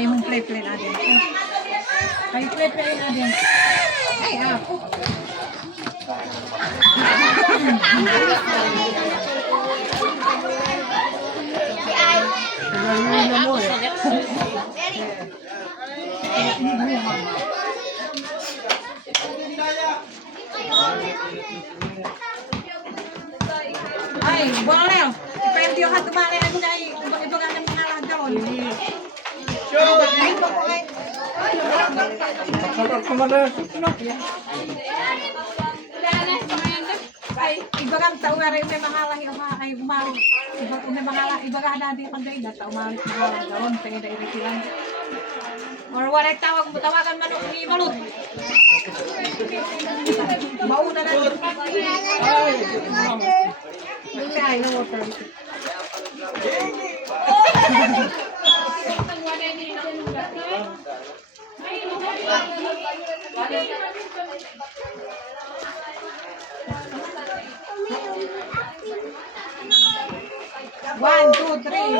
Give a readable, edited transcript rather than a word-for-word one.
Ay, mong play natin. Ay, play natin. Ay, ako. Ay, boleh. Depende yung hati mana yang punya ibu kan yang mengalah daun. Ay, iba kan tahu ngayon may mengalah ay bumawi. Iba may mengalah, iba kan dati pagdaida tahu mengalah daun pengen dari silang. Or waray tawagan manok ni Malut. Mauna na. Ay, no water. One, two, three.